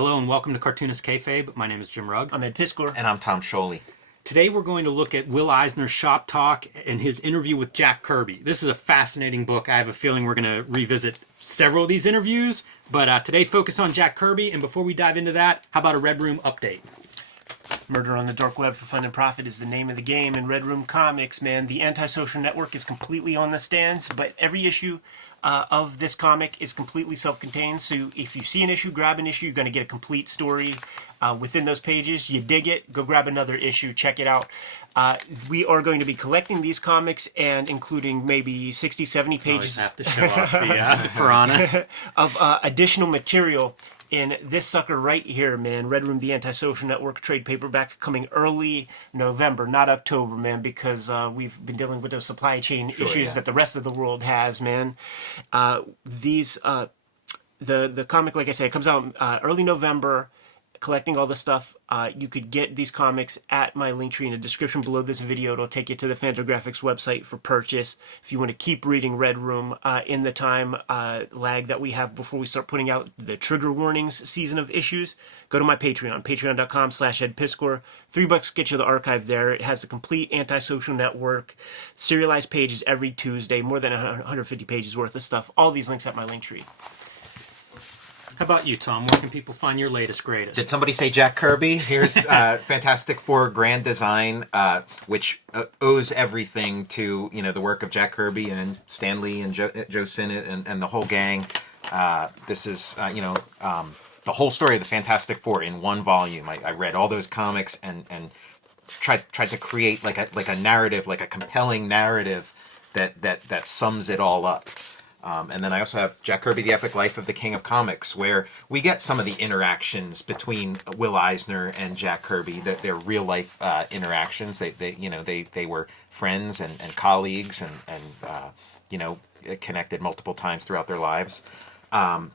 Hello and welcome to Cartoonist Kayfabe. My name is Jim Rugg. I'm Ed Piskor. And I'm Tom Scholey. Today we're going to look at Will Eisner's Shop Talk and his interview with Jack Kirby. This is a fascinating book. I have a feeling we're going to revisit several of these interviews, but today focus on Jack Kirby. And before we dive into that, how about a Red Room update? Murder on the Dark Web for Fun and Profit is the name of the game in Red Room Comics, man. The Antisocial Network is completely on the stands, but every issue of this comic is completely self-contained. So if you see an issue, grab an issue. You're going to get a complete story within those pages. You dig it, go grab another issue, check it out. We are going to be collecting these comics and including maybe 60, 70 pages. Always have to show off the piranha. Of additional material in this sucker right here, man. Red Room, the Antisocial Network trade paperback, coming early November, not October, man, because we've been dealing with those supply chain issues that the rest of the world has, man. The comic, like I said, comes out early November. Collecting all the stuff. You could get these comics at my link tree in the description below this video. It'll take you to the Fantagraphics website for purchase. If you want to keep reading Red Room in the time lag that we have before we start putting out the Trigger Warnings season of issues, go to my Patreon, patreon.com/edpiskor. $3 gets you the archive there. It has the complete Antisocial Network, serialized pages every Tuesday, more than 150 pages worth of stuff. All these links at my link tree. How about you, Tom? Where can people find your latest, greatest? Did somebody say Jack Kirby? Here's Fantastic Four Grand Design, which owes everything to the work of Jack Kirby and Stan Lee and Joe Sinnott and the whole gang. This is the whole story of the Fantastic Four in one volume. I read all those comics and tried to create like a narrative, like a compelling narrative that sums it all up. And then I also have Jack Kirby, The Epic Life of the King of Comics, where we get some of the interactions between Will Eisner and Jack Kirby, their real life interactions. They were friends and colleagues and connected multiple times throughout their lives.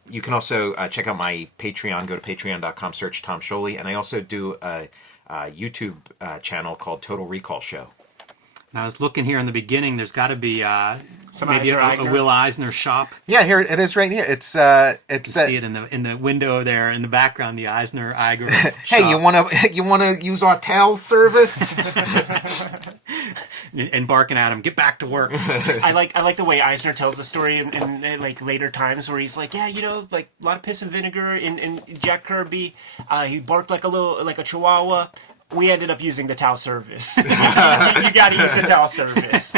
You can also check out my Patreon. Go to patreon.com, search Tom Scholey, and I also do a YouTube channel called Total Recall Show. And I was looking here in the beginning. There's got to be maybe Eisner a Will Eisner shop. Yeah, here it is right here. It's You can see it in the window there in the background. The Eisner Iger. Hey, shop. you wanna use our towel service? And barking at him, get back to work. I like the way Eisner tells the story in like later times where he's like, yeah, like a lot of piss and vinegar in Jack Kirby. He barked like a chihuahua. We ended up using the towel service. You got to use the towel service.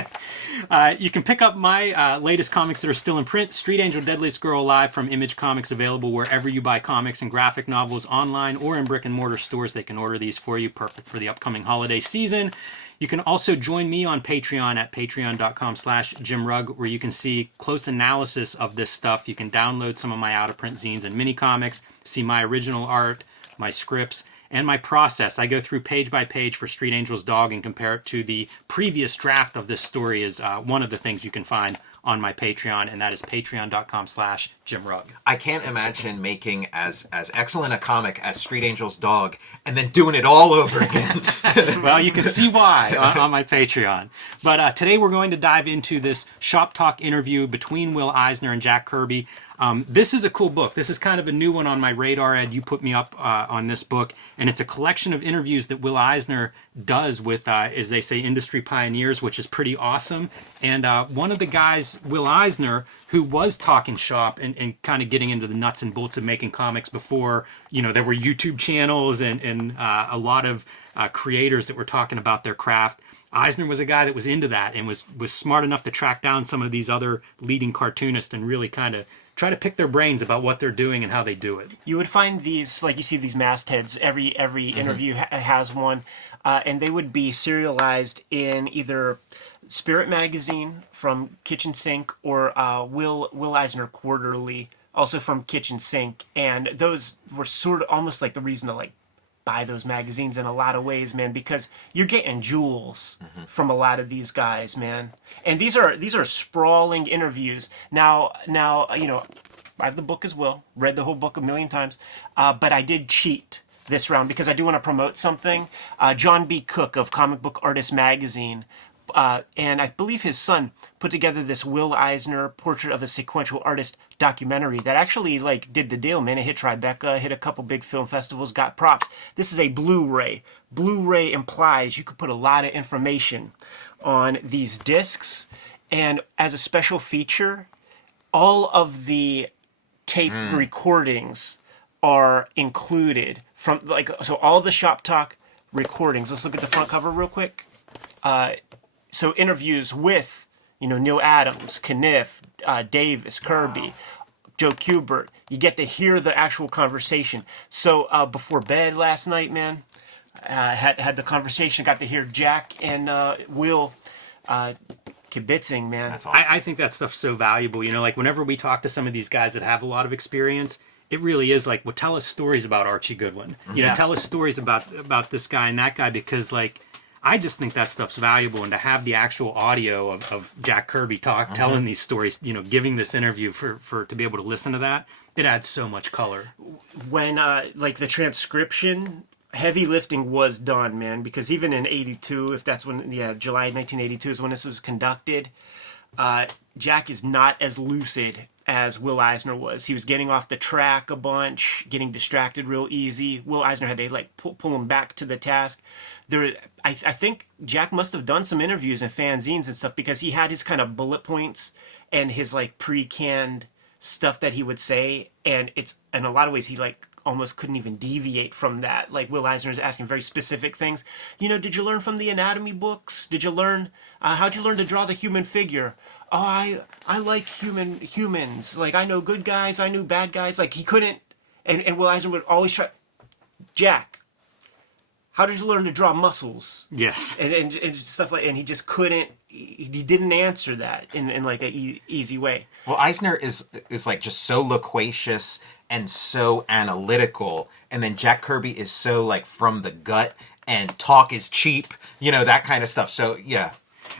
You can pick up my latest comics that are still in print. Street Angel, Deadliest Girl Alive from Image Comics, available wherever you buy comics and graphic novels, online or in brick and mortar stores. They can order these for you, perfect for the upcoming holiday season. You can also join me on Patreon at patreon.com/JimRugg, where you can see close analysis of this stuff. You can download some of my out-of-print zines and mini comics, see my original art, my scripts, and my process. I go through page by page for Street Angel's dog and compare it to the previous draft of this story is one of the things you can find on my Patreon, and that is patreon.com/JimRugg. I can't imagine making as excellent a comic as Street Angel's dog and then doing it all over again. Well, you can see why on my Patreon. But today we're going to dive into this Shop Talk interview between Will Eisner and Jack Kirby. This is a cool book. This is kind of a new one on my radar, Ed. You put me up on this book, and it's a collection of interviews that Will Eisner does with, as they say, industry pioneers, which is pretty awesome. And one of the guys, Will Eisner, who was talking shop and kind of getting into the nuts and bolts of making comics before, there were YouTube channels and a lot of creators that were talking about their craft. Eisner was a guy that was into that and was smart enough to track down some of these other leading cartoonists and really kind of try to pick their brains about what they're doing and how they do it. You would find these, like you see these mastheads, every interview has one, and they would be serialized in either Spirit Magazine from Kitchen Sink or Will Eisner Quarterly, also from Kitchen Sink, and those were sort of almost like the reason to buy those magazines in a lot of ways, man, because you're getting jewels from a lot of these guys, man. And these are sprawling interviews. Now, I have the book as well, read the whole book a million times, but I did cheat this round because I do want to promote something. John B. Cook of Comic Book Artist Magazine And I believe his son put together this Will Eisner Portrait of a Sequential Artist documentary that actually like did the deal, man. It hit Tribeca, hit a couple big film festivals, got props. This is a Blu-ray. Blu-ray implies you could put a lot of information on these discs, and as a special feature, all of the tape recordings are included from so all the Shop Talk recordings. Let's look at the front cover real quick. So interviews with Neil Adams, Kniff, Davis, Kirby, Joe Kubert. You get to hear the actual conversation. So before bed last night, man, had the conversation. Got to hear Jack and Will kibitzing, man. That's awesome. I think that stuff's so valuable. Like whenever we talk to some of these guys that have a lot of experience, it really is like, well, tell us stories about Archie Goodwin. Tell us stories about this guy and that guy, because like, I just think that stuff's valuable, and to have the actual audio of Jack Kirby telling these stories, giving this interview for to be able to listen to that, it adds so much color. When like the transcription, heavy lifting was done, man, because even in 82, if that's when, July 1982 is when this was conducted, Jack is not as lucid as Will Eisner was. He was getting off the track a bunch, getting distracted real easy. Will Eisner had to like pull him back to the task. I think Jack must have done some interviews and fanzines and stuff, because he had his kind of bullet points and his like pre-canned stuff that he would say, and it's in a lot of ways he like almost couldn't even deviate from that. Like Will Eisner is asking very specific things. Did you learn from the anatomy books? Did you learn how'd you learn to draw the human figure? Oh, I like humans. Like I know good guys, I knew bad guys. Like he couldn't, and Will Eisner would always try. Jack, how did you learn to draw muscles? Yes. And stuff like, and he just couldn't. He didn't answer that in like a easy way. Well, Eisner is like just so loquacious and so analytical, and then Jack Kirby is so like from the gut, and talk is cheap, that kind of stuff. So yeah.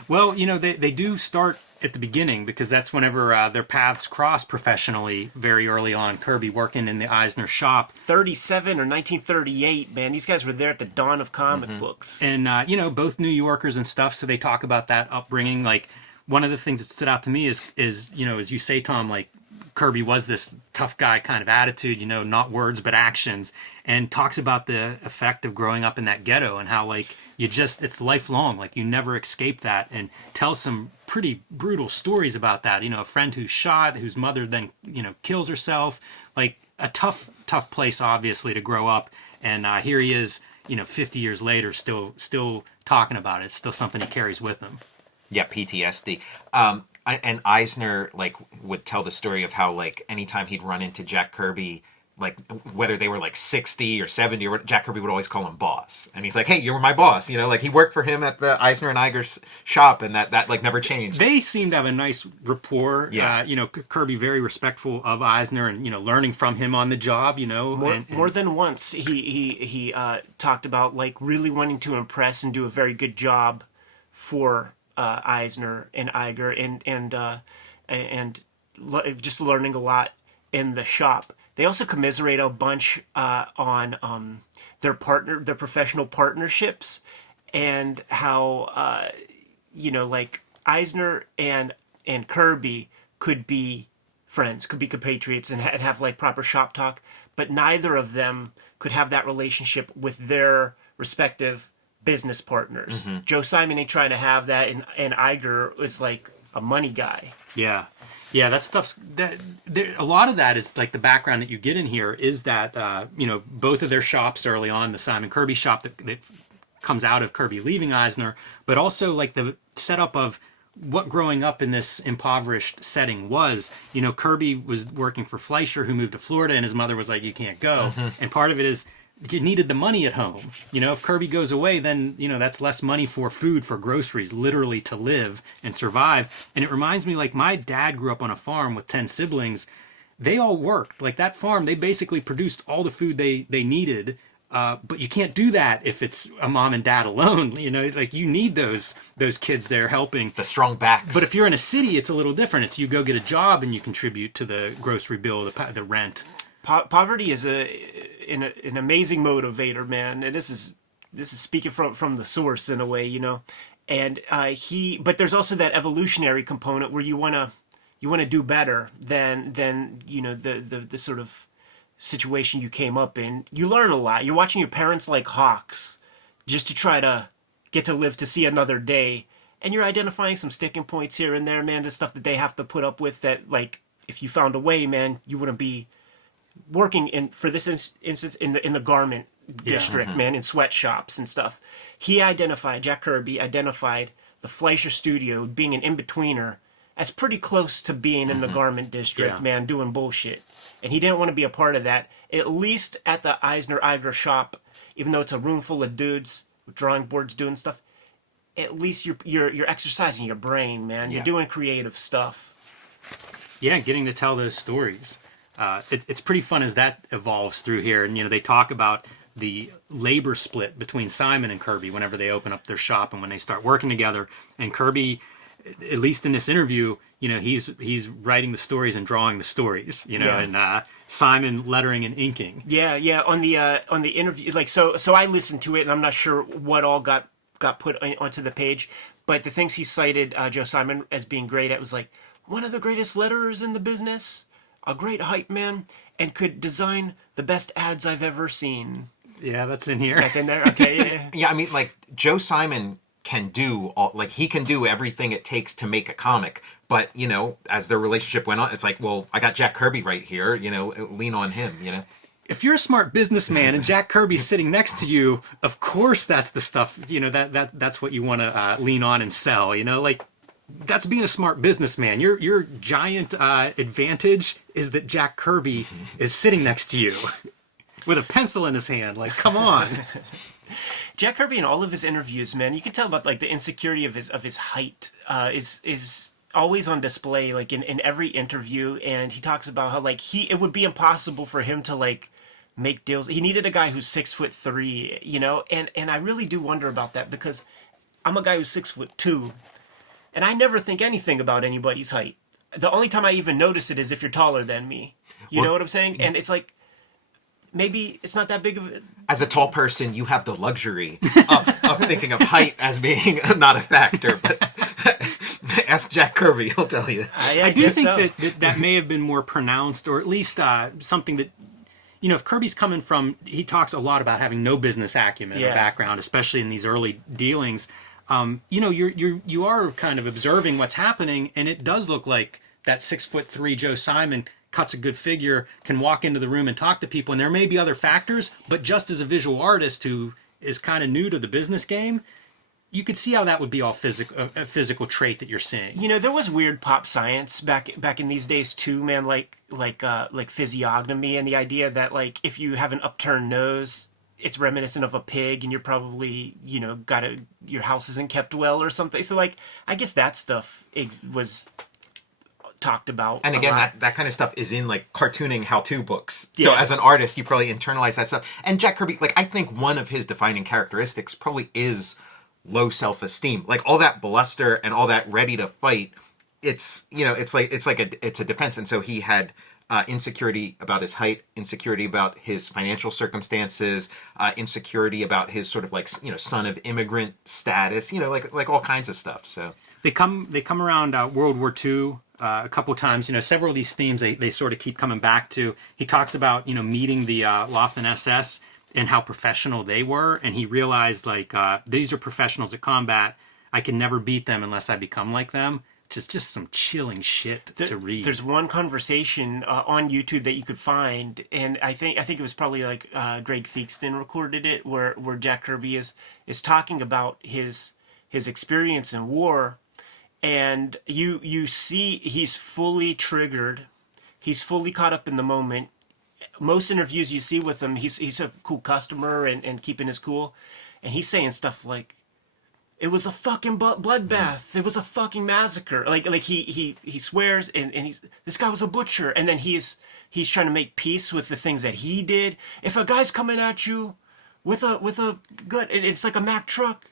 Well, they do start at the beginning, because that's whenever their paths cross professionally very early on. Kirby working in the Eisner shop. 37 or 1938, man. These guys were there at the dawn of comic books. And, both New Yorkers and stuff, so they talk about that upbringing. Like, one of the things that stood out to me is as you say, Tom, like, Kirby was this tough guy kind of attitude, not words but actions, and talks about the effect of growing up in that ghetto and how like it's lifelong, like you never escape that, and tells some pretty brutal stories about that. A friend who's shot, whose mother then kills herself, like a tough place obviously to grow up, and here he is 50 years later still talking about it. It's still something he carries with him. Yeah, PTSD. And Eisner like would tell the story of how like anytime he'd run into Jack Kirby, like whether they were like 60 or 70 or what, Jack Kirby would always call him boss, and he's like, "Hey, you were my boss," like he worked for him at the Eisner and Iger's shop, and that like never changed. They seem to have a nice rapport. Yeah. Kirby very respectful of Eisner, and learning from him on the job. More than once he talked about like really wanting to impress and do a very good job for Eisner and Iger, and just learning a lot in the shop. They also commiserate a bunch on their professional partnerships, and how like Eisner and Kirby could be friends, could be compatriots, and have like proper shop talk, but neither of them could have that relationship with their respective business partners. Joe Simon ain't trying to have that, and Iger is like a money guy. Yeah, that stuff's a lot of that is like the background that you get in here is that both of their shops early on, the Simon Kirby shop that comes out of Kirby leaving Eisner, but also like the setup of what growing up in this impoverished setting was. Kirby was working for Fleischer, who moved to Florida, and his mother was like, "You can't go," and part of it is you needed the money at home. If Kirby goes away, then, that's less money for food, for groceries, literally to live and survive. And it reminds me, like, my dad grew up on a farm with 10 siblings. They all worked. Like, that farm, they basically produced all the food they needed. But you can't do that if it's a mom and dad alone. Like, you need those kids there helping. The strong backs. But if you're in a city, it's a little different. It's you go get a job and you contribute to the grocery bill, the rent. Poverty is an amazing motivator, man. And this is speaking from the source in a way, And but there's also that evolutionary component where you wanna do better than the sort of situation you came up in. You learn a lot. You're watching your parents like hawks just to try to get to live to see another day. And you're identifying some sticking points here and there, man, the stuff that they have to put up with that, like, if you found a way, man, you wouldn't be working for this instance, in the garment district, man, in sweatshops and stuff. Jack Kirby identified the Fleischer studio being an in-betweener as pretty close to being in the garment district, man, doing bullshit. And he didn't want to be a part of that, at least at the Eisner shop, even though it's a room full of dudes with drawing boards doing stuff. At least you're exercising your brain, man. You're doing creative stuff. Yeah, getting to tell those stories. It's pretty fun as that evolves through here. And, they talk about the labor split between Simon and Kirby whenever they open up their shop and when they start working together. And Kirby, at least in this interview, he's writing the stories and drawing the stories, and Simon lettering and inking. Yeah. On the interview, like, so I listened to it, and I'm not sure what all got put onto the page, but the things he cited Joe Simon as being great at was like, one of the greatest letterers in the business, a great hype man, and could design the best ads I've ever seen. Yeah, that's in here. That's in there? Okay, yeah. Yeah, I mean, like, Joe Simon can do he can do everything it takes to make a comic. But, as their relationship went on, it's like, well, I got Jack Kirby right here, lean on him, If you're a smart businessman and Jack Kirby's sitting next to you, of course that's the stuff, that's what you want to lean on and sell, like, that's being a smart businessman. Your giant advantage is that Jack Kirby is sitting next to you with a pencil in his hand. Like, come on. Jack Kirby in all of his interviews, man, you can tell about like the insecurity of his height is always on display, like in every interview. And he talks about how like it would be impossible for him to like make deals. He needed a guy who's 6'3", and I really do wonder about that because I'm a guy who's 6'2", and I never think anything about anybody's height. The only time I even notice it is if you're taller than me. You know what I'm saying? And it's like, maybe it's not that big of a... As a tall person, you have the luxury of thinking of height as being not a factor, but ask Jack Kirby, he'll tell you. I do think that may have been more pronounced, or at least something that, if Kirby's coming from, he talks a lot about having no business acumen or background, especially in these early dealings. You are kind of observing what's happening, and it does look like that 6'3" Joe Simon cuts a good figure, can walk into the room and talk to people, and there may be other factors, but just as a visual artist who is kind of new to the business game, you could see how that would be all a physical trait that you're seeing. There was weird pop science back in these days too, man, like physiognomy, and the idea that like if you have an upturned nose, it's reminiscent of a pig, and you're probably, your house isn't kept well or something. So, like, I guess that stuff was talked about. And again, that kind of stuff is in, like, cartooning how-to books. So, as an artist, you probably internalize that stuff. And Jack Kirby, like, I think one of his defining characteristics probably is low self-esteem. Like, all that bluster and all that ready to fight, it's a defense. And so he had... insecurity about his height, insecurity about his financial circumstances, insecurity about his sort of like son of immigrant status, like all kinds of stuff. So they come around World War II a couple of times. Several of these themes they sort of keep coming back to. He talks about meeting the Waffen SS and how professional they were, and he realized like these are professionals at combat. I can never beat them unless I become like them. Just some chilling shit to read. There's one conversation on YouTube that you could find, and I think it was probably like Greg Theakston recorded it, where Jack Kirby is talking about his experience in war, and you see he's fully triggered, he's fully caught up in the moment. Most interviews you see with him, he's a cool customer and keeping his cool, and he's saying stuff like, it was a fucking bloodbath. It was a fucking massacre. Like he swears and this guy was a butcher. And then he's trying to make peace with the things that he did. If a guy's coming at you with a gun, it's like a Mack truck,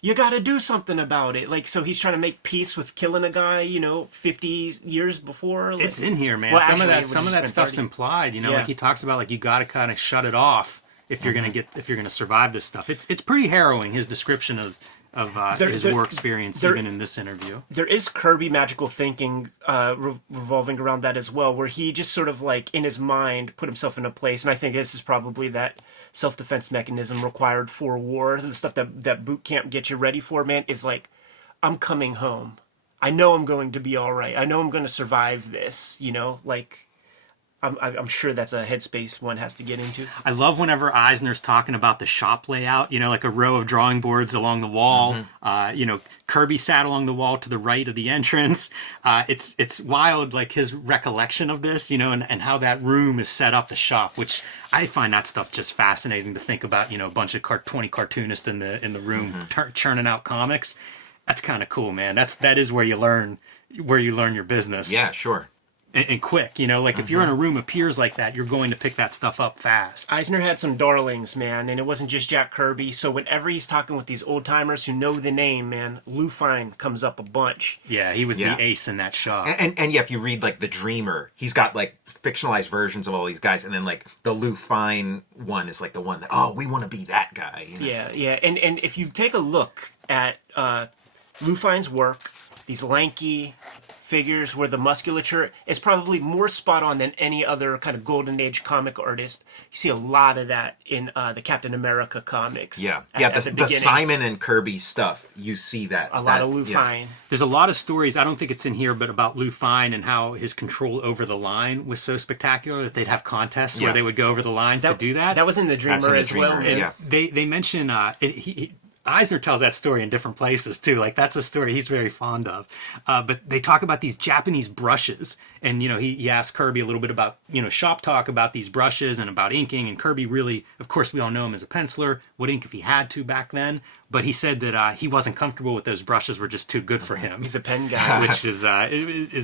you got to do something about it. Like, so he's trying to make peace with killing a guy, 50 years before. Like, it's in here, man. Well, some of that stuff's implied. Like he talks about, like you got to kind of shut it off if you're gonna survive this stuff. It's pretty harrowing, his description of of There- his there- war experience, there- even in this interview. There is Kirby magical thinking revolving around that as well, where he just sort of like in his mind put himself in a place, and I think this is probably that self-defense mechanism required for war. The stuff that boot camp gets you ready for, man, is like, I'm coming home. I know I'm going to be all right. I know I'm going to survive this. You know, like. I'm sure that's a headspace one has to get into. I love whenever Eisner's talking about the shop layout, like a row of drawing boards along the wall. Kirby sat along the wall to the right of the entrance. It's wild, like his recollection of this, and how that room is set up, the shop, which I find that stuff just fascinating to think about, a bunch of 20 cartoonists in the room churning out comics. That's kind of cool, man. That is where you learn your business. Yeah, sure. And quick, if you're in a room of peers like that, you're going to pick that stuff up fast. Eisner had some darlings, man, and it wasn't just Jack Kirby. So whenever he's talking with these old timers who know the name, man, Lou Fine comes up a bunch. Yeah, he was the ace in that shop. And yeah, if you read like The Dreamer, he's got like fictionalized versions of all these guys, and then like the Lou Fine one is like the one that we want to be that guy. Yeah, and if you take a look at Lou Fine's work, these lanky figures where the musculature is probably more spot on than any other kind of golden age comic artist. You see a lot of that in the Captain America comics. Yeah, at the beginning. Simon and Kirby stuff. You see that A lot of Lou Fine. There's a lot of stories, I don't think it's in here, but about Lou Fine and how his control over the line was so spectacular that they'd have contests where they would go over the lines to do that. That was in The Dreamer as well. Dreamer, yeah. They mention Eisner tells that story in different places too. Like that's a story he's very fond of. But they talk about these Japanese brushes, and he asked Kirby a little bit about shop talk about these brushes and about inking. And Kirby really, of course, we all know him as a penciler, would ink if he had to back then. But he said that he wasn't comfortable with those brushes; were just too good for him. He's a pen guy, which is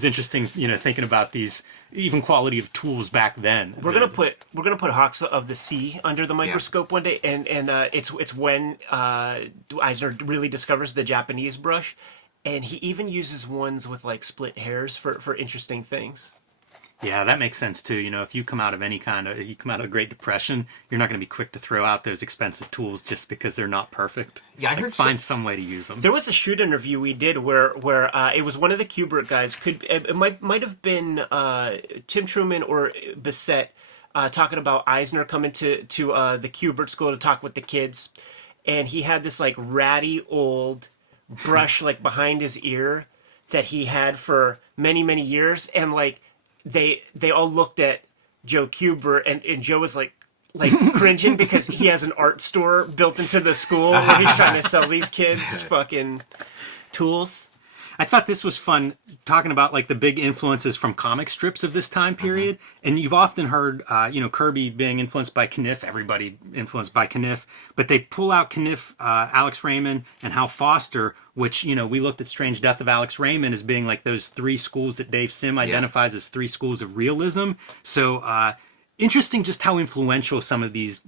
interesting. Thinking about these even quality of tools back then. We're gonna put Hawks of the Sea under the microscope one day, and it's when Eisner really discovers the Japanese brush, and he even uses ones with like split hairs for interesting things. Yeah, that makes sense too. If you come out of the Great Depression, you're not going to be quick to throw out those expensive tools just because they're not perfect. Yeah, I heard find some way to use them. There was a shoot interview we did where it was one of the Kubert guys. It might have been Tim Truman or Bissett talking about Eisner coming to the Kubert school to talk with the kids, and he had this like ratty old brush like behind his ear that he had for many years, and like they all looked at Joe Kubert, and Joe was like cringing because he has an art store built into the school where he's trying to sell these kids fucking tools. I thought this was fun, talking about like the big influences from comic strips of this time period. And you've often heard, Kirby being influenced by Kniff, everybody influenced by Kniff, but they pull out Kniff, Alex Raymond, and Hal Foster, which, we looked at Strange Death of Alex Raymond as being like those three schools that Dave Sim identifies as three schools of realism. So, interesting just how influential some of these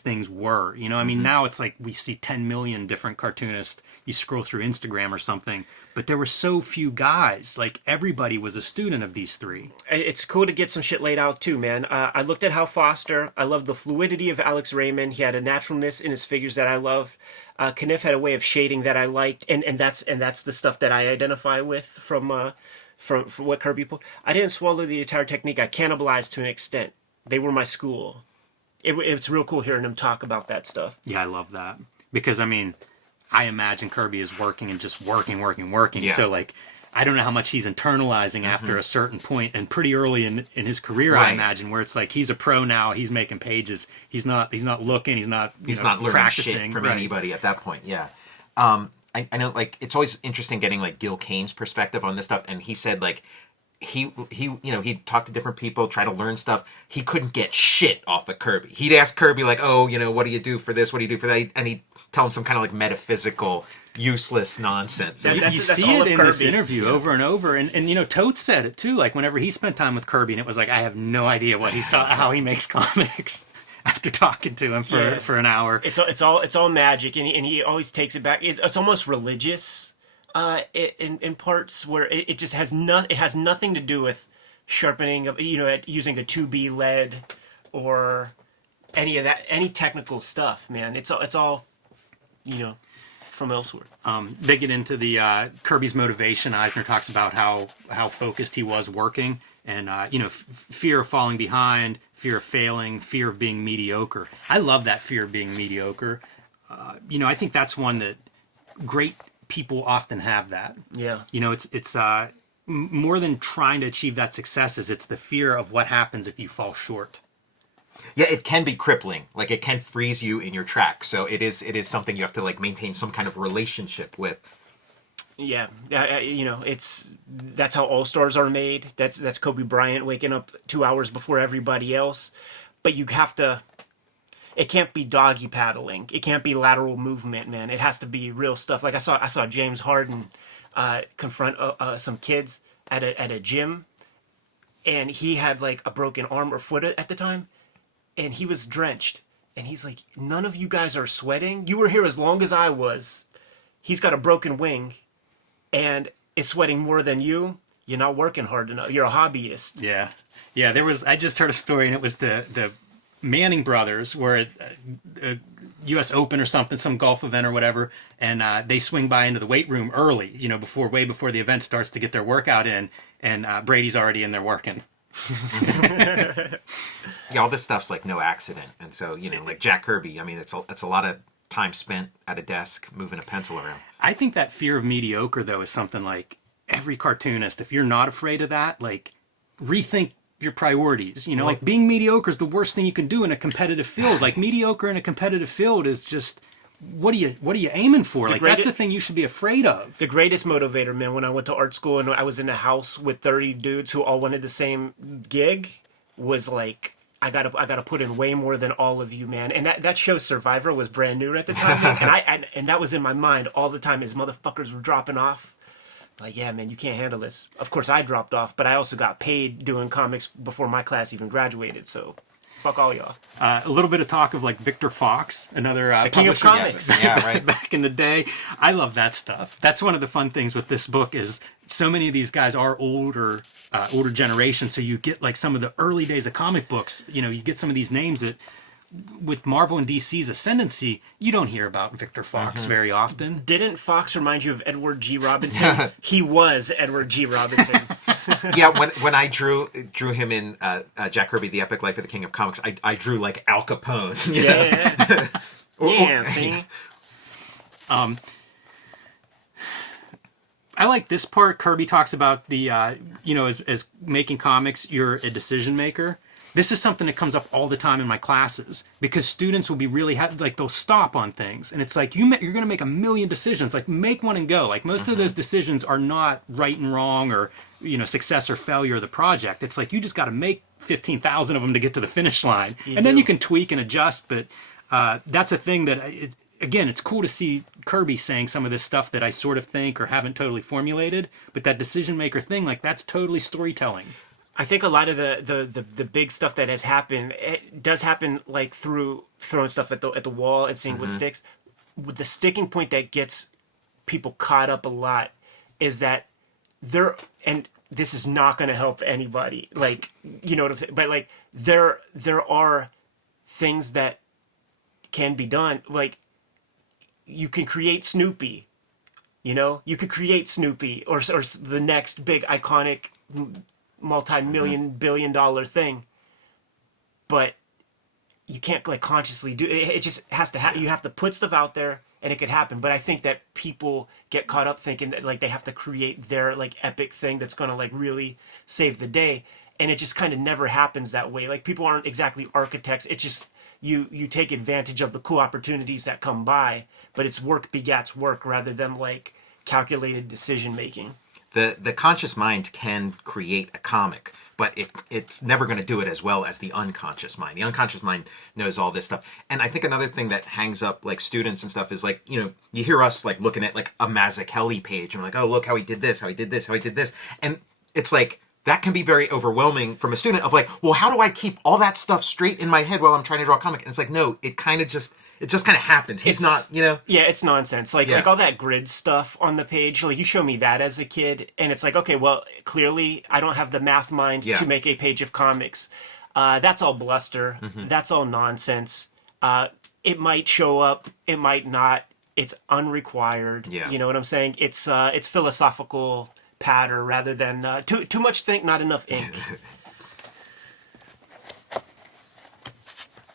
things were. Now it's like we see 10 million different cartoonists. You scroll through Instagram or something, but there were so few guys. Like everybody was a student of these three. It's cool to get some shit laid out too, man. I looked at Hal Foster. I love the fluidity of Alex Raymond. He had a naturalness in his figures that I loved. Kniff had a way of shading that I liked, and that's the stuff that I identify with from what Kirby pulled. I didn't swallow the entire technique. I cannibalized to an extent. They were my school. It's real cool hearing him talk about that stuff. Yeah, I love that. Because, I imagine Kirby is working and just working. Yeah. So, like, I don't know how much he's internalizing after a certain point, and pretty early in his career, I imagine, where it's like he's a pro now, he's making pages, he's not looking, he's not learning practicing shit from anybody at that point. Yeah. I know, like, it's always interesting getting like Gil Kane's perspective on this stuff, and he said like he'd talk to different people, try to learn stuff. He couldn't get shit off of Kirby. He'd ask Kirby like, what do you do for this? What do you do for that? And he'd tell him some kind of like metaphysical, useless nonsense. You see it in this interview over and over, and Toth said it too. Like whenever he spent time with Kirby, and it was like, I have no idea what how he makes comics. After talking to him for an hour, it's all magic, and he always takes it back. It's almost religious. In parts where it just has it has nothing to do with sharpening of using a 2B lead or any of that, any technical stuff, man. It's all from elsewhere. They get into the Kirby's motivation. Eisner talks about how focused he was working, and fear of falling behind, fear of failing, fear of being mediocre. I love that fear of being mediocre. I think that's one that great people often have. That it's more than trying to achieve that success. It's the fear of what happens if you fall short. Yeah, it can be crippling. Like, it can freeze you in your tracks. So it is something you have to, like, maintain some kind of relationship with. Yeah, that's how All-Stars are made. That's Kobe Bryant waking up 2 hours before everybody else. But you have to. It can't be doggy paddling. It can't be lateral movement, man. It has to be real stuff. Like I saw James Harden confront some kids at a gym, and he had like a broken arm or foot at the time. And he was drenched. And he's like, none of you guys are sweating. You were here as long as I was. He's got a broken wing and is sweating more than you. You're not working hard enough. You're a hobbyist. Yeah. I just heard a story, and it was the Manning brothers were at a U.S. Open or something, some golf event or whatever. And they swing by into the weight room early, way before the event starts to get their workout in. And Brady's already in there working. Yeah, all this stuff's like no accident, and so like Jack Kirby. I mean, it's a lot of time spent at a desk moving a pencil around. I think that fear of mediocre, though, is something like every cartoonist. If you're not afraid of that, like rethink your priorities. Like being mediocre is the worst thing you can do in a competitive field. Like mediocre in a competitive field is just. What are you aiming for? Like, that's the thing you should be afraid of. The greatest motivator, man, when I went to art school and I was in a house with 30 dudes who all wanted the same gig, was like, I gotta put in way more than all of you, man. And that show Survivor was brand new at the time, and that was in my mind all the time as motherfuckers were dropping off. Like, yeah, man, you can't handle this. Of course, I dropped off, but I also got paid doing comics before my class even graduated, so... Fuck all y'all. A little bit of talk of like Victor Fox, another the king of comics. Yeah, right. Back in the day, I love that stuff. That's one of the fun things with this book is so many of these guys are older generation. So you get like some of the early days of comic books. You get some of these names that, with Marvel and DC's ascendancy, you don't hear about Victor Fox very often. Didn't Fox remind you of Edward G. Robinson? He was Edward G. Robinson. Yeah, when I drew him in Jack Kirby, The Epic Life of the King of Comics, I drew like Al Capone. Yeah. Yeah, see? I like this part. Kirby talks about the, as making comics, you're a decision maker. This is something that comes up all the time in my classes because students will be really they'll stop on things, and it's like you're going to make a million decisions. Like, make one and go. Like, most of those decisions are not right and wrong or success or failure of the project. It's like you just got to make 15,000 of them to get to the finish line, then you can tweak and adjust. But that's a thing that it's cool to see Kirby saying some of this stuff that I sort of think or haven't totally formulated. But that decision maker thing, like, that's totally storytelling. I think a lot of the big stuff that has happened, it does happen like through throwing stuff at the wall and seeing what sticks. The sticking point that gets people caught up a lot is that and this is not going to help anybody. Like, you know what I'm saying? But like there are things that can be done. Like, you can create Snoopy. You could create Snoopy or the next big iconic multi-million billion-dollar thing, but you can't like consciously do it. It just has to happen. You have to put stuff out there and it could happen. But I think that people get caught up thinking that like they have to create their like epic thing that's going to like really save the day, and it just kind of never happens that way. Like, people aren't exactly architects. It's just you take advantage of the cool opportunities that come by, but it's work begats work rather than like calculated decision making. The conscious mind can create a comic, but it's never going to do it as well as the unconscious mind. The unconscious mind knows all this stuff. And I think another thing that hangs up like students and stuff is like, you hear us like looking at like a Mazzucchelli page and we're like, oh, look how he did this, how he did this, how he did this. And it's like, that can be very overwhelming from a student of like, well, how do I keep all that stuff straight in my head while I'm trying to draw a comic? And it's like, no, it kind of happens. He's not, Yeah, it's nonsense. Like all that grid stuff on the page, like you show me that as a kid, and it's like, okay, well, clearly I don't have the math mind to make a page of comics. That's all bluster. That's all nonsense. It might show up, it might not. It's unrequired. Yeah. You know what I'm saying? It's philosophical patter rather than too much think, not enough ink.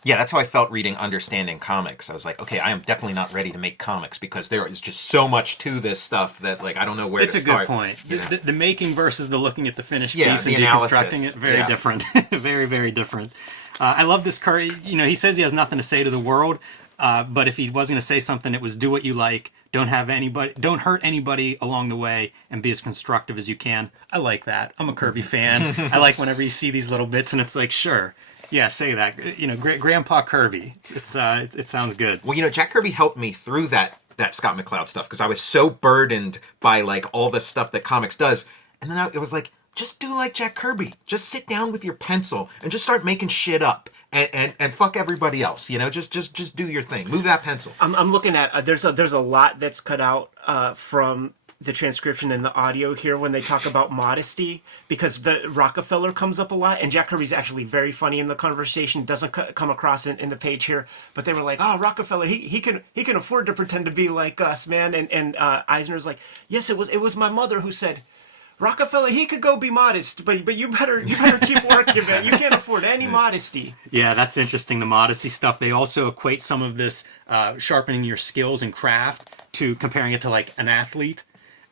Yeah, that's how I felt reading Understanding Comics. I was like, okay, I am definitely not ready to make comics because there is just so much to this stuff that, like, I don't know where to start. It's a good point. You know? The making versus the looking at the finished Yeah, piece the and analysis. deconstructing it, very Yeah. different. Very, very different. I love this Curry. You know, he says he has nothing to say to the world, but if he was going to say something, it was do what you like, don't hurt anybody along the way, and be as constructive as you can. I like that. I'm a Kirby fan. I like whenever you see these little bits and it's like, sure. Yeah, say that. You know, Grandpa Kirby. It sounds good. Well, you know, Jack Kirby helped me through that Scott McCloud stuff because I was so burdened by, like, all the stuff that comics does. And then it was like, just do like Jack Kirby. Just sit down with your pencil and just start making shit up. And fuck everybody else, you know. Just do your thing. Move that pencil. I'm looking at there's a lot that's cut out from the transcription and the audio here when they talk about modesty, because the Rockefeller comes up a lot, and Jack Kirby's actually very funny in the conversation. Doesn't come across in the page here, but they were like, "Oh, Rockefeller, he can afford to pretend to be like us, man." And Eisner's like, "Yes, it was my mother who said, Rockefeller, he could go be modest, but you better keep working, man. You can't afford any modesty." Yeah, that's interesting. The modesty stuff. They also equate some of this sharpening your skills and craft to comparing it to like an athlete.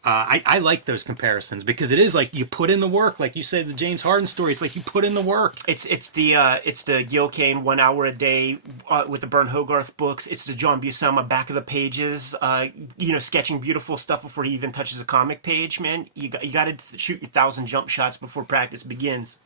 I like those comparisons because it is like you put in the work, like you said, the James Harden story. It's like you put in the work. It's the Gil Kane 1 hour a day with the Bern Hogarth books. It's the John Buscema back of the pages. Sketching beautiful stuff before he even touches a comic page. Man, you got to shoot your 1,000 jump shots before practice begins.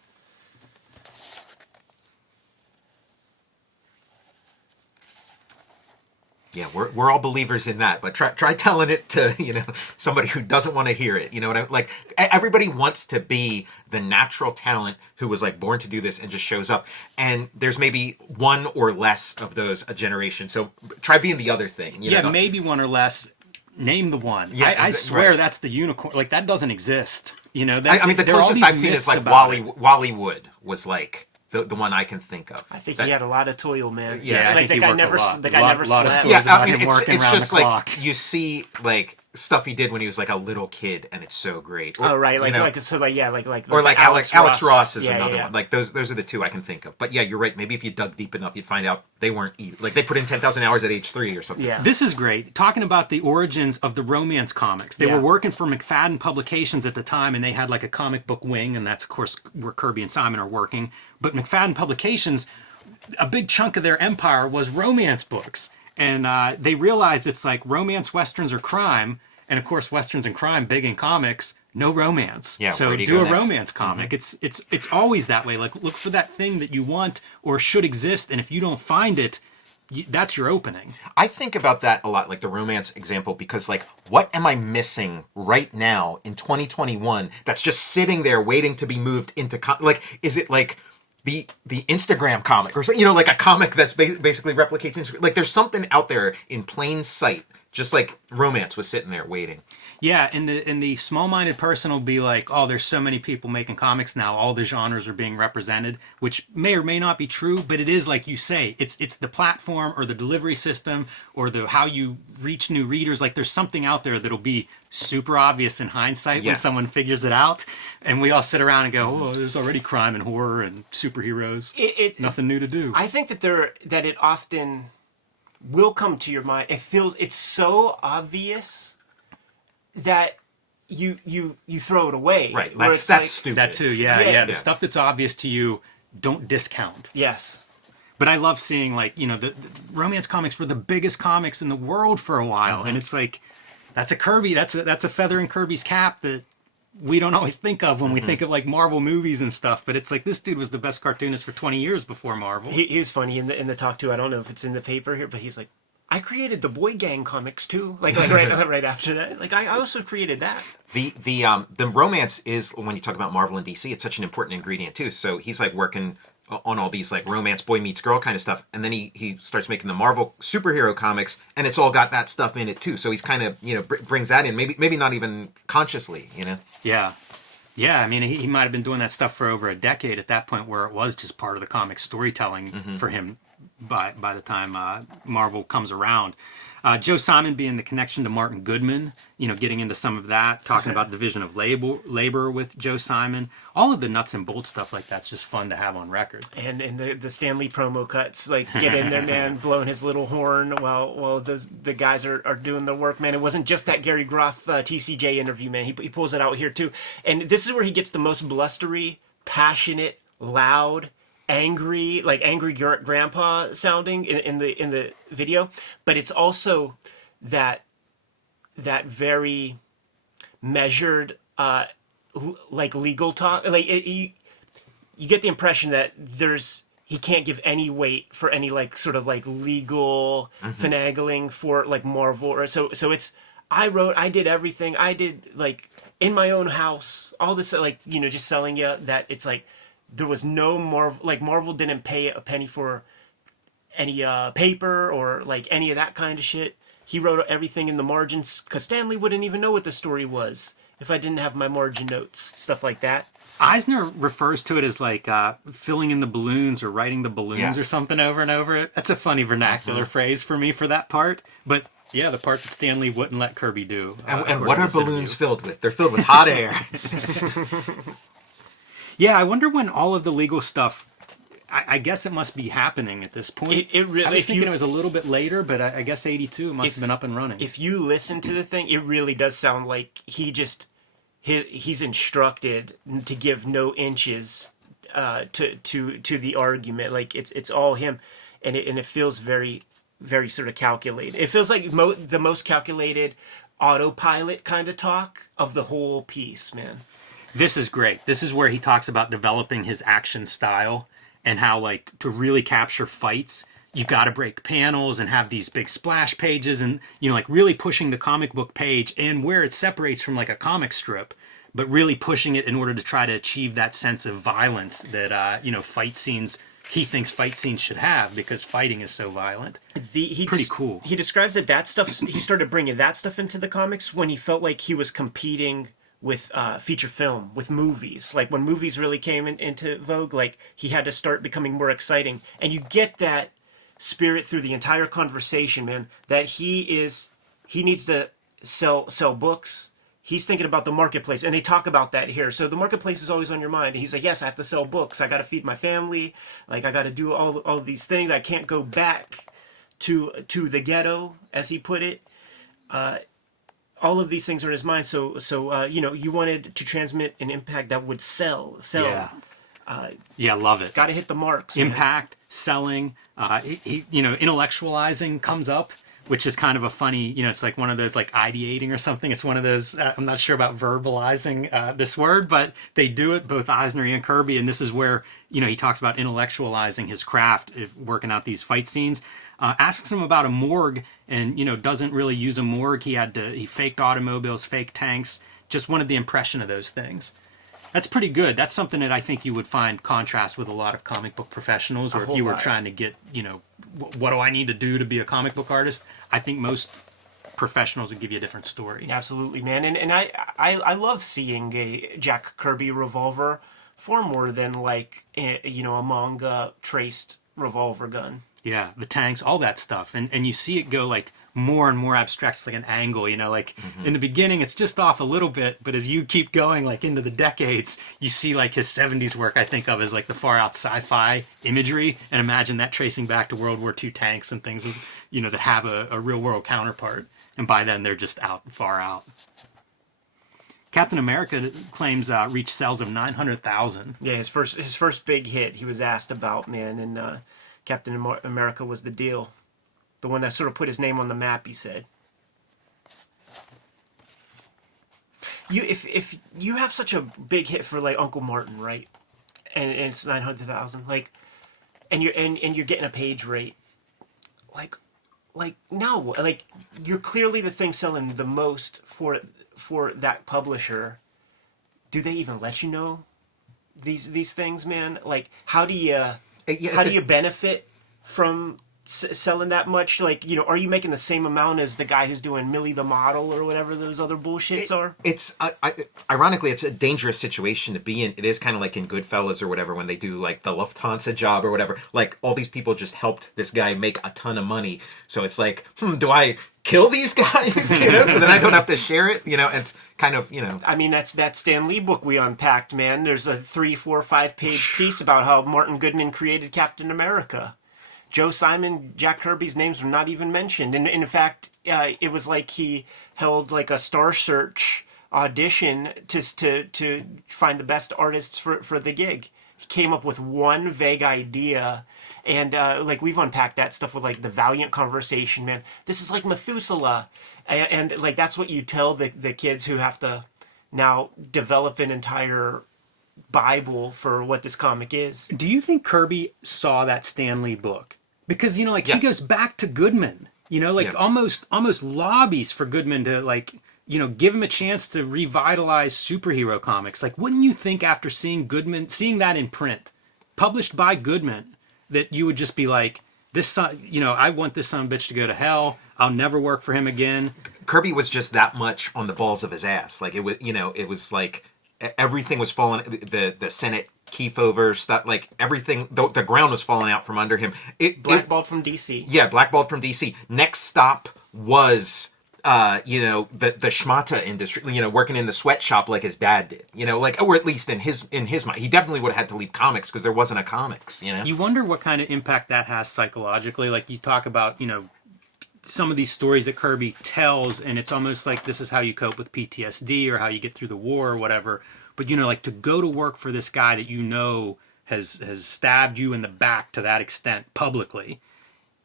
Yeah, we're all believers in that, but try telling it to, somebody who doesn't want to hear it. You know what I like? Everybody wants to be the natural talent who was like born to do this and just shows up. And there's maybe one or less of those a generation. So try being the other thing. Maybe one or less. Name the one. Yeah, I swear right. That's the unicorn. Like that doesn't exist. I mean, the closest I've seen is like Wally Wood was like the one I can think of. I think he had a lot of toil, man. Yeah, like the guy never slept. Yeah, I mean, it's just like you see like stuff he did when he was like a little kid, and it's so great. Oh right, like or like Alex Ross is another one. One. Like those are the two I can think of. But yeah, you're right. Maybe if you dug deep enough, you'd find out they weren't like they put in 10,000 hours at age 3 or something. Yeah, this is great. Talking about the origins of the romance comics, they were working for McFadden Publications at the time, and they had like a comic book wing, and that's of course where Kirby and Simon are working. But McFadden Publications, a big chunk of their empire was romance books. And they realized it's like romance, westerns, or crime. And of course, westerns and crime, big in comics, no romance. Yeah, so do a romance comic. Mm-hmm. It's always that way. Like look for that thing that you want or should exist. And if you don't find it, that's your opening. I think about that a lot, like the romance example, because like, what am I missing right now in 2021 that's just sitting there waiting to be moved into, like, is it like the Instagram comic or something, like a comic that's basically replicates Instagram? Like there's something out there in plain sight, just like romance was sitting there waiting. Yeah, and the small-minded person will be like, oh, there's so many people making comics now, all the genres are being represented, which may or may not be true, but it is like you say, it's the platform or the delivery system or the how you reach new readers. Like there's something out there that'll be super obvious in hindsight when someone figures it out, and we all sit around and go, oh, there's already crime and horror and superheroes. Nothing new to do. I think that it often will come to your mind. It's so obvious that you throw it away. Right. That's stupid. That too, yeah. The stuff that's obvious to you, don't discount. Yes. But I love seeing like, the romance comics were the biggest comics in the world for a while. Mm-hmm. And it's like, that's a Kirby, that's a feather in Kirby's cap that we don't always think of when we think of like Marvel movies and stuff. But it's like, this dude was the best cartoonist for 20 years before Marvel. He was funny in the talk too. I don't know if it's in the paper here, but he's like, I created the Boy Gang comics too. Like right after that. Like I also created that. The romance is, when you talk about Marvel and DC, it's such an important ingredient too. So he's like working on all these like romance, boy meets girl kind of stuff, and then he starts making the Marvel superhero comics, and it's all got that stuff in it too. So he's kind of brings that in, maybe not even consciously, Yeah. I mean, he might have been doing that stuff for over a decade at that point, where it was just part of the comic storytelling for him. by the time Marvel comes around. Joe Simon being the connection to Martin Goodman, getting into some of that, talking about division of labor with Joe Simon. All of the nuts and bolts stuff like that's just fun to have on record. And the Stan Lee promo cuts, like get in there, man, blowing his little horn while the guys are doing their work, man. It wasn't just that Gary Groth TCJ interview, man. He pulls it out here too. And this is where he gets the most blustery, passionate, loud, angry grandpa sounding in the video, but it's also that very measured like legal talk. Like you get the impression that he can't give any weight for any like sort of like legal finagling for like Marvel, or so it's I did everything, I did like in my own house, all this, like, just selling you that it's like there was no Marvel, like Marvel didn't pay a penny for any paper or like any of that kind of shit. He wrote everything in the margins because Stan Lee wouldn't even know what the story was if I didn't have my margin notes, stuff like that. Eisner refers to it as like filling in the balloons or writing the balloons or something over and over. That's a funny vernacular phrase for me for that part. But yeah, the part that Stan Lee wouldn't let Kirby do. And what are balloons filled with? They're filled with hot air. Yeah, I wonder when all of the legal stuff, I guess it must be happening at this point. It really, I was thinking it was a little bit later, but I guess 82 must have been up and running. If you listen to the thing, it really does sound like he's instructed to give no inches to the argument. Like it's all him, and it feels very, very sort of calculated. It feels like the most calculated autopilot kind of talk of the whole piece, man. This is great. This is where he talks about developing his action style and how, like, to really capture fights, you got to break panels and have these big splash pages and, like really pushing the comic book page and where it separates from like a comic strip, but really pushing it in order to try to achieve that sense of violence that, fight scenes, he thinks fight scenes should have because fighting is so violent. Pretty cool. He describes that stuff, he started bringing that stuff into the comics when he felt like he was competing with feature film, with movies. Like when movies really came into vogue, like he had to start becoming more exciting. And you get that spirit through the entire conversation, man, that he needs to sell books. He's thinking about the marketplace, and they talk about that here. So the marketplace is always on your mind. And he's like, yes, I have to sell books. I got to feed my family. Like I got to do all these things. I can't go back to the ghetto, as he put it. All of these things are in his mind. So you wanted to transmit an impact that would sell. Yeah, love it. Got to hit the marks. Man. Impact, selling, intellectualizing comes up, which is kind of a funny, it's like one of those like ideating or something. It's one of those, I'm not sure about verbalizing this word, but they do it, both Eisner and Kirby. And this is where, he talks about intellectualizing his craft, working out these fight scenes. Asks him about a morgue and, doesn't really use a morgue. He faked automobiles, faked tanks, just wanted the impression of those things. That's pretty good. That's something that I think you would find contrast with a lot of comic book professionals, or if you were trying to get, what do I need to do to be a comic book artist? I think most professionals would give you a different story. Absolutely, man. And I love seeing a Jack Kirby revolver far more than like, a manga traced revolver gun. Yeah, the tanks, all that stuff. And you see it go like more and more abstract. It's like an angle, in the beginning it's just off a little bit, but as you keep going like into the decades, you see like his 70s work I think of as like the far out sci-fi imagery, and imagine that tracing back to World War II tanks and things, that have a real world counterpart. And by then they're just far out. Captain America claims reached sales of 900,000. Yeah, his first big hit he was asked about, man, and Captain America was the deal. The one that sort of put his name on the map, he said. If you have such a big hit for like Uncle Martin, right? And it's 900,000, like, and you're getting a page rate. Like no, like you're clearly the thing selling the most for that publisher. Do they even let you know these things, man? Like how do you benefit from selling that much? Like, are you making the same amount as the guy who's doing Millie the Model or whatever those other bullshits are? It's ironically, it's a dangerous situation to be in. It is kind of like in Goodfellas or whatever when they do like the Lufthansa job or whatever. Like all these people just helped this guy make a ton of money. So it's like, do I kill these guys? So then I don't have to share it. And it's kind of I mean, that's that Stan Lee book we unpacked, man. There's a 3, 4, 5-page piece about how Martin Goodman created Captain America. Joe Simon, Jack Kirby's names were not even mentioned. And in fact, it was like he held like a Star Search audition to find the best artists for the gig. He came up with one vague idea. And like we've unpacked that stuff with like the Valiant conversation, man. This is like Methuselah. And like that's what you tell the kids who have to now develop an entire Bible for what this comic is. Do you think Kirby saw that Stan Lee book? Because, Yes. he goes back to Goodman, almost lobbies for Goodman to give him a chance to revitalize superhero comics. Like, wouldn't you think after seeing that in print, published by Goodman, that you would just be like, this son, I want this son of a bitch to go to hell. I'll never work for him again. Kirby was just that much on the balls of his ass. Like it was like everything was falling. The Senate Kayfabe stuff, like everything, the ground was falling out from under him. Blackballed from DC. Yeah, blackballed from DC. Next stop was the schmata industry, working in the sweatshop like his dad did, or at least in his mind. He definitely would have had to leave comics because there wasn't a comics, You wonder what kind of impact that has psychologically. Like you talk about, some of these stories that Kirby tells, and it's almost like this is how you cope with PTSD or how you get through the war or whatever. But, like to go to work for this guy that has stabbed you in the back to that extent publicly.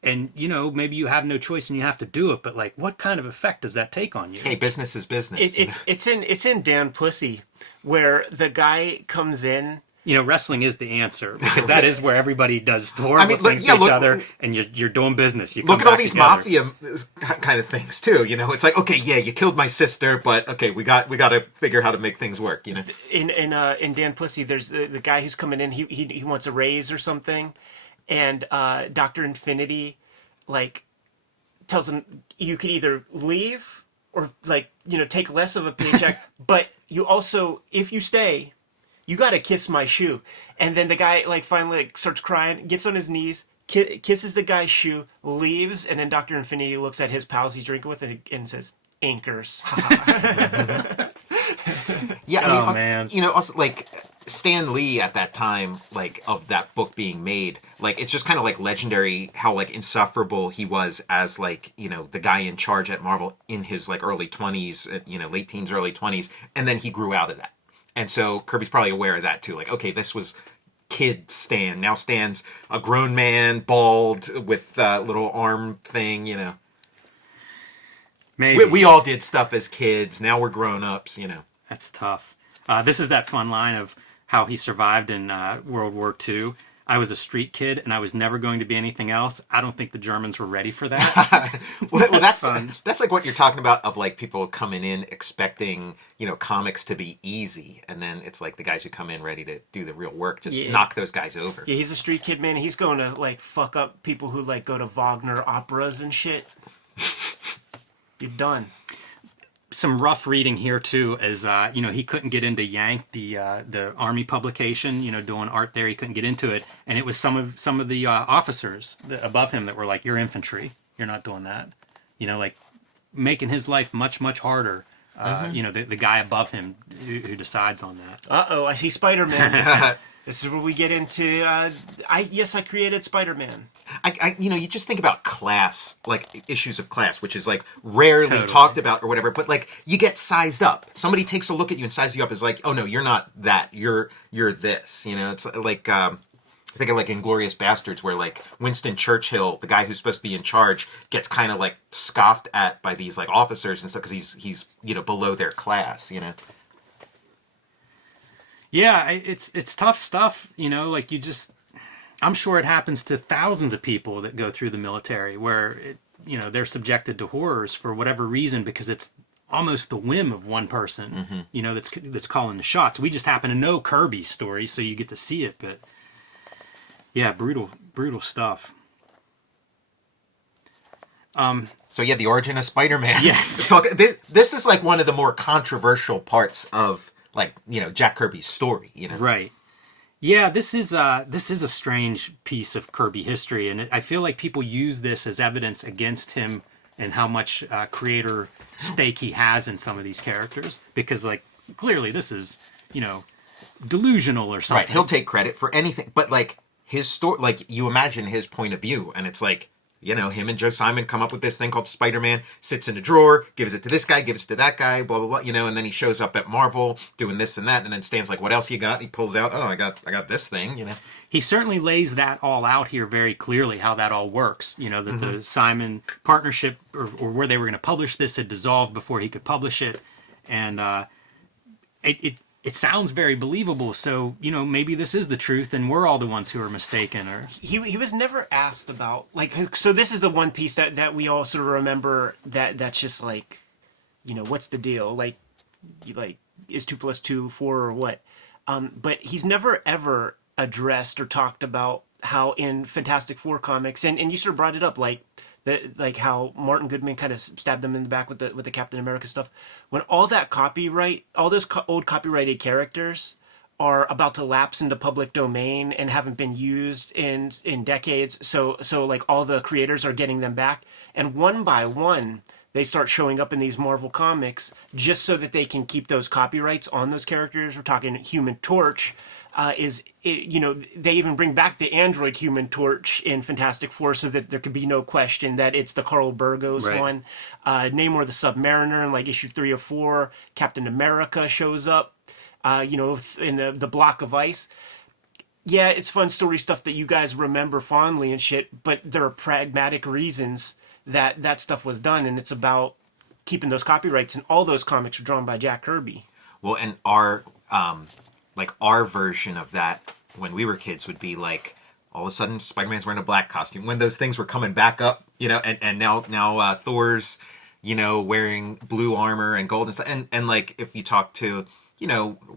And, maybe you have no choice and you have to do it. But, like, what kind of effect does that take on you? Hey, business is business. It's in Dan Pussy where the guy comes in. Wrestling is the answer because that is where everybody does horrible things to each other, and you're doing business. You look at all these together. mafia kind of things too. It's like, okay, yeah, you killed my sister, but okay, we got to figure how to make things work. In Dan Pussy, there's the guy who's coming in. He wants a raise or something, and Dr. Infinity like tells him you could either leave or take less of a paycheck, but you also, if you stay, you gotta kiss my shoe. And then the guy finally starts crying, gets on his knees, kisses the guy's shoe, leaves, and then Dr. Infinity looks at his pals he's drinking with and says, "Anchors." Yeah, oh man. Also Stan Lee at that time, of that book being made, it's just kind of legendary how insufferable he was as the guy in charge at Marvel in his early 20s, late teens, early 20s, and then he grew out of that. And so Kirby's probably aware of that too. Okay, this was kid Stan. Now Stan's a grown man, bald, with a little arm thing, Maybe. We all did stuff as kids. Now we're grown-ups, That's tough. This is that fun line of how he survived in World War II. I was a street kid, and I was never going to be anything else. I don't think the Germans were ready for that. well, that's fun. That's what you're talking about of people coming in expecting comics to be easy, and then it's the guys who come in ready to do the real work just knock those guys over. Yeah, he's a street kid, man. He's going to fuck up people who go to Wagner operas and shit. You're done. Some rough reading here too is he couldn't get into Yank, the army publication, doing art there. He couldn't get into it, and it was some of the officers above him that were like, "You're infantry. You're not doing that." Making his life much harder. The guy above him who decides on that. I see Spider-Man. This is where we get into. I created Spider-Man. You just think about class, issues of class, which is rarely Totally. talked about or whatever. But you get sized up. Somebody takes a look at you and sizes you up. Is oh no, you're not that. You're this. It's I think of Inglourious Bastards, where Winston Churchill, the guy who's supposed to be in charge, gets kind of scoffed at by these officers and stuff because he's below their class. Yeah, it's tough stuff, I'm sure it happens to thousands of people that go through the military where, they're subjected to horrors for whatever reason because it's almost the whim of one person, that's calling the shots. We just happen to know Kirby's story, so you get to see it, but yeah, brutal stuff. So yeah, the origin of Spider-Man. Yes. This is like one of the more controversial parts of like, Jack Kirby's story, Right. Yeah, this is a strange piece of Kirby history, and I feel like people use this as evidence against him and how much creator stake he has in some of these characters, because like clearly this is delusional or something. Right, he'll take credit for anything, but like his story, like you imagine his point of view, and it's like him and Joe Simon come up with this thing called Spider-Man, sits in a drawer, gives it to this guy, gives it to that guy, blah, blah, blah, and then he shows up at Marvel doing this and that, and then Stan's like, what else you got? He pulls out, I got this thing, He certainly lays that all out here very clearly, how that all works. That the Simon partnership, or where they were going to publish this, had dissolved before he could publish it, and it sounds very believable. So maybe this is the truth, and we're all the ones who are mistaken. Or he was never asked about so this is the one piece that we all sort of remember that's just like, what's the deal? Like is 2 + 2 4 or what? But he's never ever addressed or talked about how in Fantastic Four comics, and you sort of brought it up, like how Martin Goodman kind of stabbed them in the back with the Captain America stuff. When all that copyright, all those old copyrighted characters are about to lapse into public domain and haven't been used in decades, so like all the creators are getting them back, and one by one they start showing up in these Marvel comics just so that they can keep those copyrights on those characters. We're talking Human Torch. They even bring back the android Human Torch in Fantastic Four so that there could be no question that it's the Carl Burgos one. Namor the Submariner in like issue 3 or 4. Captain America shows up, in the block of ice. Yeah, it's fun story stuff that you guys remember fondly and shit, but there are pragmatic reasons that stuff was done, and it's about keeping those copyrights, and all those comics are drawn by Jack Kirby. Well, and our version of that when we were kids would be like all of a sudden Spider-Man's wearing a black costume when those things were coming back up, and now Thor's wearing blue armor and gold and stuff, and like if you talk to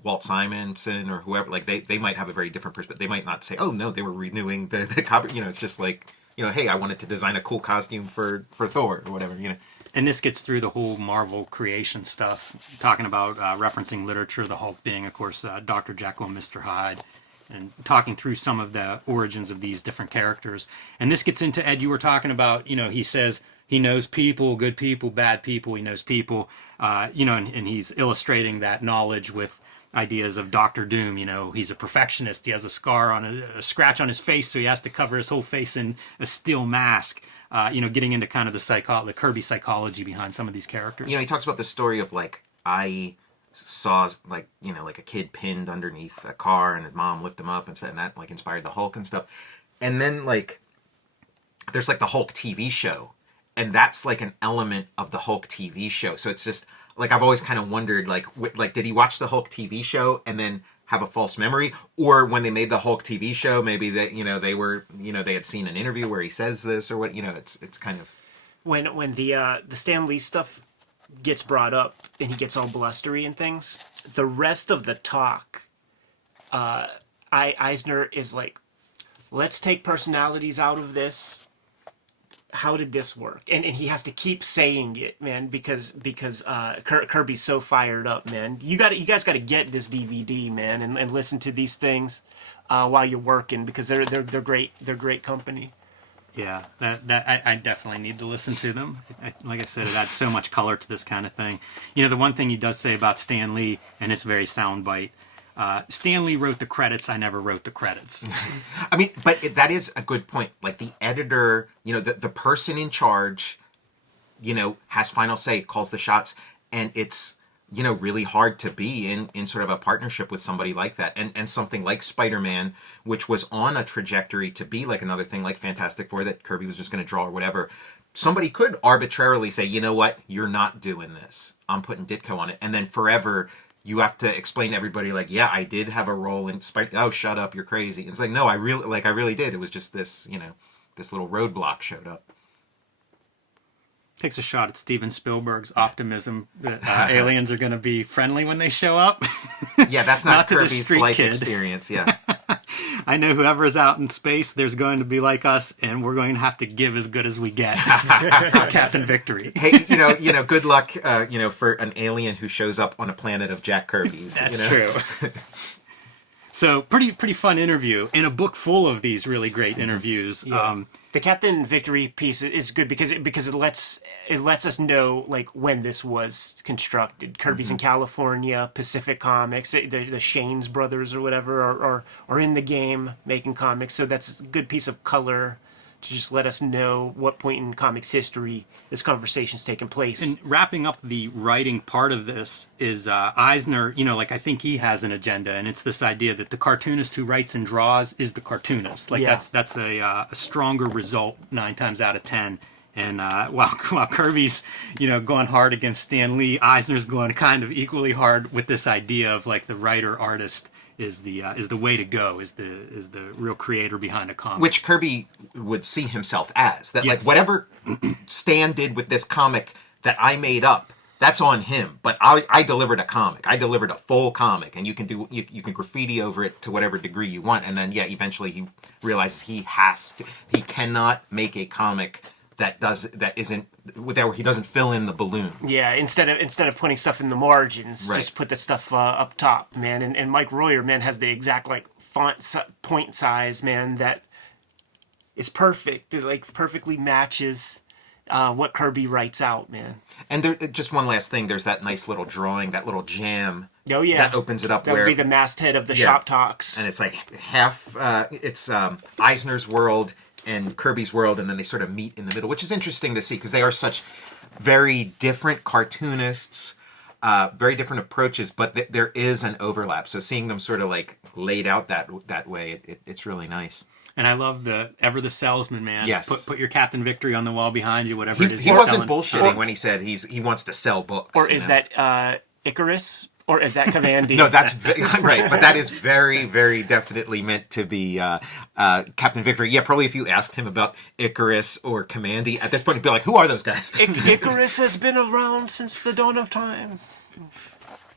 Walt Simonson or whoever, like they might have a very different perspective. They might not say, oh no, they were renewing the copy, it's just like hey, I wanted to design a cool costume for Thor or whatever, And this gets through the whole Marvel creation stuff, talking about referencing literature, the Hulk being, of course, Dr. Jekyll and Mr. Hyde, and talking through some of the origins of these different characters. And this gets into, Ed, you were talking about, he says he knows people, good people, bad people, he knows people, and he's illustrating that knowledge with ideas of Doctor Doom. He's a perfectionist, he has a scar on a scratch on his face, so he has to cover his whole face in a steel mask. Getting into kind of the Kirby psychology behind some of these characters. He talks about the story of like, I saw like a kid pinned underneath a car and his mom lift him up and said, and that like inspired the Hulk and stuff. And then like there's like the Hulk TV show, and that's like an element of the Hulk TV show. So it's just like I've always kind of wondered like did he watch the Hulk TV show and then have a false memory, or when they made the Hulk TV show, maybe that they were they had seen an interview where he says this or what. It's kind of when the Stan Lee stuff gets brought up and he gets all blustery and things. The rest of the talk, Eisner is like, let's take personalities out of this. How did this work? And he has to keep saying it, man, because Kirby's so fired up, man. You guys got to get this DVD, man, and listen to these things while you're working, because they're great. They're great company. Yeah, I definitely need to listen to them. Like I said, it adds so much color to this kind of thing. The one thing he does say about Stan Lee, and it's very soundbite. Stan Lee wrote the credits. I never wrote the credits. I mean, but that is a good point. Like the editor, the person in charge, has final say, calls the shots, and it's really hard to be in sort of a partnership with somebody like that, and something like Spider-Man, which was on a trajectory to be like another thing like Fantastic Four that Kirby was just going to draw or whatever. Somebody could arbitrarily say, you know what, you're not doing this. I'm putting Ditko on it, and then forever. You have to explain to everybody, like, yeah, I did have a role in Spider. Oh, shut up, you're crazy. And it's like, no, I really did. It was just this, this little roadblock showed up. Takes a shot at Steven Spielberg's optimism that aliens are going to be friendly when they show up. Yeah, that's not Kirby's life experience. Yeah. I know whoever's out in space, there's going to be like us, and we're going to have to give as good as we get for Captain Victory. Hey, good luck, for an alien who shows up on a planet of Jack Kirby's. That's true. So pretty fun interview, and a book full of these really great interviews. Yeah. The Captain Victory piece is good because it lets us know like when this was constructed. Kirby's in California, Pacific Comics, the Shane's brothers or whatever are in the game making comics. So that's a good piece of color to just let us know what point in comics history this conversation's taken place. And wrapping up the writing part of this is Eisner, I think he has an agenda, and it's this idea that the cartoonist who writes and draws is the cartoonist. That's a stronger result 9 times out of 10. And while Kirby's, going hard against Stan Lee, Eisner's going kind of equally hard with this idea of like the writer-artist is the way to go, is the real creator behind a comic, which Kirby would see himself as that. Yes. Like whatever Stan did with this comic that I made up, that's on him. But I delivered a comic. I delivered a full comic, and you can graffiti over it to whatever degree you want. And then eventually he realizes he cannot make a comic that he doesn't fill in the balloon. Yeah, instead of putting stuff in the margins, Right. just put the stuff up top, man. And Mike Royer, man, has the exact like point size, man, that is perfect. It like perfectly matches what Kirby writes out, man. And there, just one last thing, there's that nice little drawing, that little jam. Oh yeah, that opens it up. That would be the masthead of the Shop Talks, and it's like half. It's Eisner's world and Kirby's world, and then they sort of meet in the middle, which is interesting to see because they are such very different cartoonists, very different approaches, but there is an overlap. So seeing them sort of like laid out that way, it's really nice. And I love the salesman, man. Yes. Put your Captain Victory on the wall behind you, whatever it is. He you're wasn't selling. bullshitting when he said he wants to sell books. or is that Icarus? Or is that Commandy? No, that's right, but that is very, very definitely meant to be Captain Victory. Yeah, probably if you asked him about Icarus or Commandy, at this point he'd be like, "Who are those guys?" Icarus has been around since the dawn of time.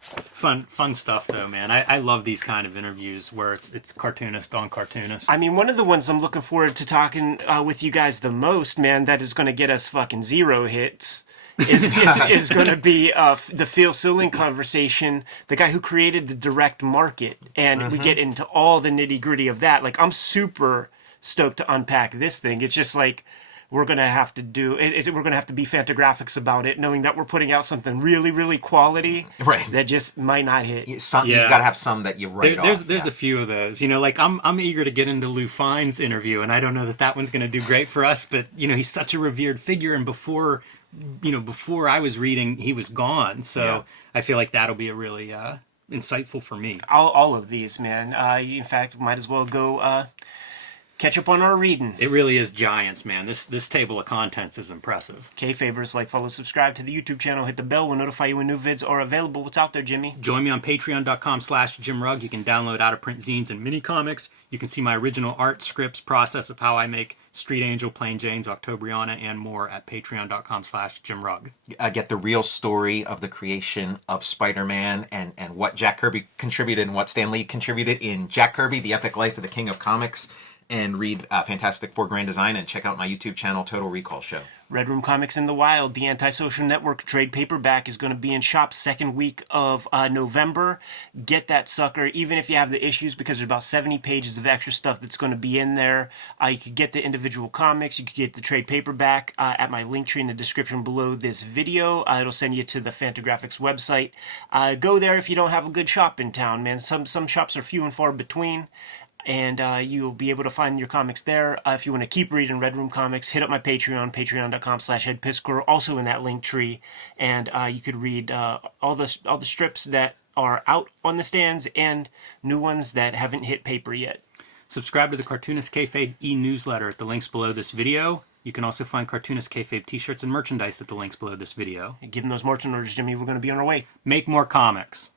Fun stuff, though, man. I love these kind of interviews where it's cartoonist on cartoonist. I mean, one of the ones I'm looking forward to talking with you guys the most, man, that is going to get us fucking 0 hits. is going to be the Phil Seuling conversation, the guy who created the direct market, and we get into all the nitty gritty of that. Like, I'm super stoked to unpack this thing. It's just like we're going to have to we're going to have to be Fantagraphics about it, knowing that we're putting out something really, really quality, right? That just might not hit. You got to have some that you write off. There's a few of those. Like I'm eager to get into Lou Fine's interview, and I don't know that one's going to do great for us, but he's such a revered figure, and before I was reading, he was gone. So I feel like that'll be a really insightful for me. All of these, man. In fact, might as well go catch up on our reading. It really is giants, man. This table of contents is impressive. Kayfabers, like, follow, subscribe to the YouTube channel, hit the bell. We'll notify you when new vids are available. What's out there, Jimmy? Join me on patreon.com/JimRugg. You can download out-of-print zines and mini comics. You can see my original art, scripts, process of how I make Street Angel, Plain Jane's, Octobriana, and more at patreon.com/JimRugg. Get the real story of the creation of Spider-Man and what Jack Kirby contributed and what Stan Lee contributed in Jack Kirby, The Epic Life of the King of Comics, and read Fantastic Four Grand Design, and check out my YouTube channel, Total Recall Show. Red Room Comics in the Wild, the Antisocial Network trade paperback, is going to be in shops second week of November. Get that sucker, even if you have the issues, because there's about 70 pages of extra stuff that's going to be in there. You could get the individual comics, you could get the trade paperback at my link tree in the description below this video. It'll send you to the Fantagraphics website. Go there if you don't have a good shop in town, man. Some shops are few and far between. And you'll be able to find your comics there. If you want to keep reading Red Room Comics, hit up my Patreon, patreon.com/EdPiskor, also in that link tree. And you could read all the strips that are out on the stands and new ones that haven't hit paper yet. Subscribe to the Cartoonist Kayfabe e-newsletter at the links below this video. You can also find Cartoonist Kayfabe t-shirts and merchandise at the links below this video. Give them those marching orders, Jimmy. We're going to be on our way. Make more comics.